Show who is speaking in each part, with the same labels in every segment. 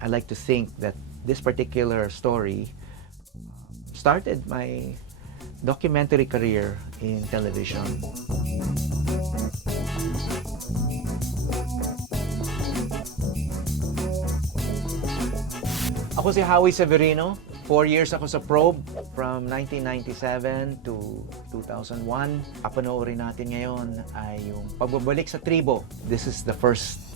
Speaker 1: I like to think that this particular story started my documentary career in television. Ako si Howie Severino. Four years ako sa Probe from 1997 to 2001. Papanoorin natin ngayon ay yung pagbabalik sa tribo. This is the first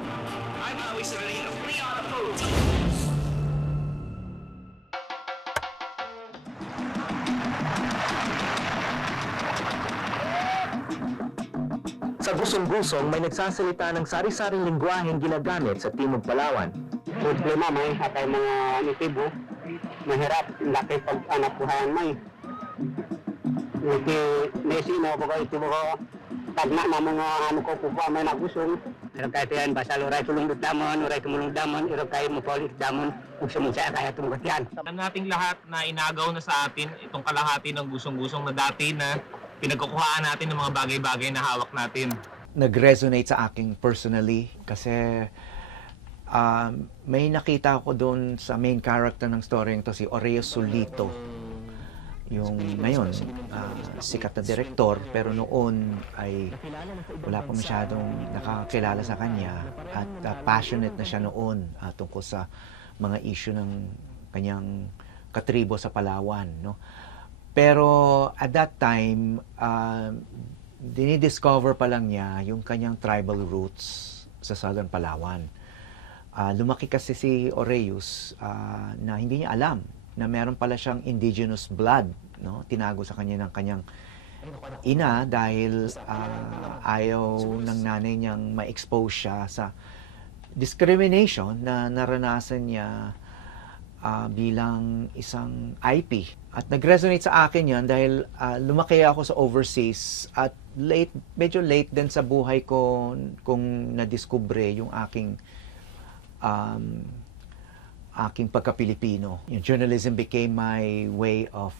Speaker 2: Howie Severino. Free on the food.
Speaker 3: Sa gusong-gusong, may nagsasalita ng sari-saring lingwaheng ginagamit sa Timog Palawan.
Speaker 4: problema may hatay mga nitibo mahirap laki pag anak buhayan may Niti nesi no ko ito ko tagna na mga ano ko kuha may nagusong pero kahit yan basta luray tulong damon luray tumulong damon iro kay mo polis damon kung sumunsa kaya tumugot yan
Speaker 5: Alam nating lahat na inagaw na sa atin itong kalahati ng gusong-gusong na dati na pinagkukuhaan natin ng mga bagay-bagay na hawak natin.
Speaker 1: nag-resonate sa akin personally kasi um, may nakita ko doon sa main character ng story to si Oreo Solito. Yung ngayon, ah, sikat na direktor pero noon ay wala pa masyadong nakakakilala sa kanya at ah, passionate na siya noon ah, tungkol sa mga issue ng kanyang katribo sa Palawan, no? Pero at that time, uh, dinidiscover pa lang niya yung kanyang tribal roots sa Southern Palawan. Ah, lumaki kasi si Oreus ah, na hindi niya alam na meron pala siyang indigenous blood, no? Tinago sa kanya ng kanyang ina dahil ah, ayaw ng nanay niyang ma-expose siya sa discrimination na naranasan niya ah, bilang isang IP. At nag-resonate sa akin yan dahil ah, lumaki ako sa overseas at late, medyo late din sa buhay ko kung nadiskubre yung aking um, aking pagka-Pilipino. Yung journalism became my way of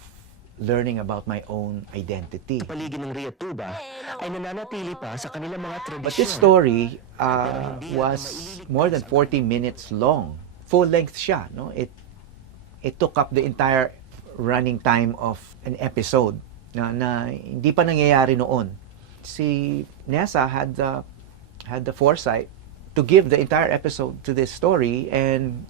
Speaker 1: learning about my own identity.
Speaker 3: Paligid ng Rio Tuba ay nananatili pa sa kanilang mga tradisyon.
Speaker 1: But this story uh, was more than 40 minutes long. Full length siya, no? It it took up the entire running time of an episode na, na hindi pa nangyayari noon. Si Nessa had the had the foresight to give the entire episode to this story and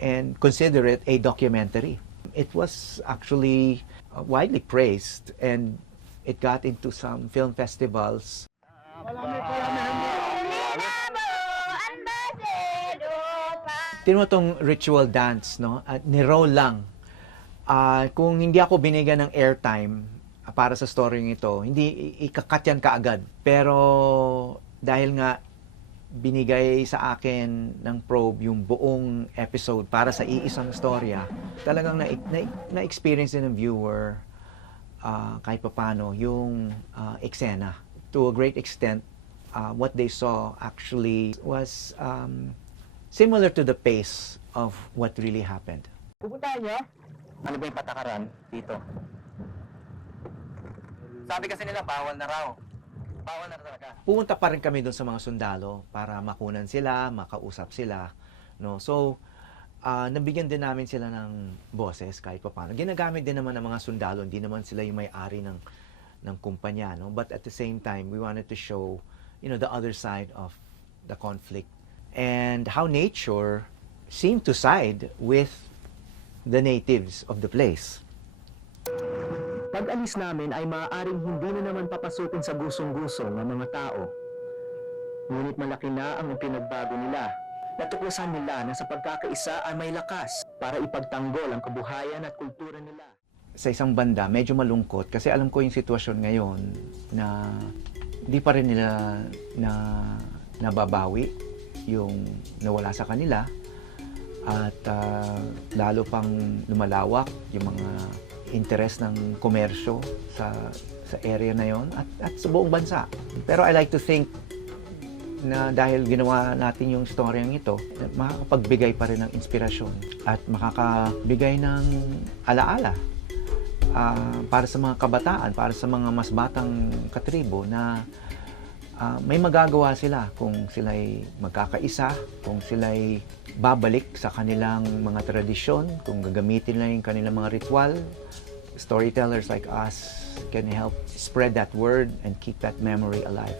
Speaker 1: and consider it a documentary. It was actually uh, widely praised and it got into some film festivals Tinuha tong ritual dance, no? At ni-roll lang. Ah, kung hindi ako binigyan ng airtime ah, para sa story ito, hindi i- ikakat yan kaagad. Pero dahil nga binigay sa akin ng probe yung buong episode para sa iisang storya, talagang na, na, na-experience din ng viewer ah, kahit papano yung ah, eksena. To a great extent, ah, what they saw actually was um, similar to the pace of what really happened.
Speaker 4: pupuntahan niyo ano ba yung patakaran dito sabi kasi nila bawal na raw bawal na talaga
Speaker 1: Pumunta pa rin kami doon sa mga sundalo para makunan sila, makausap sila. No? So, ah, nabigyan din namin sila ng boses kahit pa paano. Ginagamit din naman ng mga sundalo, hindi naman sila yung may-ari ng, ng kumpanya. No? But at the same time, we wanted to show you know, the other side of the conflict and how nature seemed to side with the natives of the place.
Speaker 3: Pag-alis namin ay maaaring hindi na naman papasukin sa gusong-gusong ng mga tao. Ngunit malaki na ang pinagbago nila. Natuklasan nila na sa pagkakaisa ay may lakas para ipagtanggol ang kabuhayan at kultura nila.
Speaker 1: sa isang banda, medyo malungkot kasi alam ko yung sitwasyon ngayon na hindi pa rin nila na nababawi yung nawala sa kanila at ah, lalo pang lumalawak yung mga interest ng komersyo sa sa area na yon at, at sa buong bansa. Pero I like to think na dahil ginawa natin yung storyang ito, makakapagbigay pa rin ng inspirasyon at makakabigay ng alaala ah, para sa mga kabataan, para sa mga mas batang katribo na ah, may magagawa sila kung sila'y magkakaisa, kung sila'y babalik sa kanilang mga tradisyon, kung gagamitin lang yung kanilang mga ritual. Storytellers like us can help spread that word and keep that memory alive.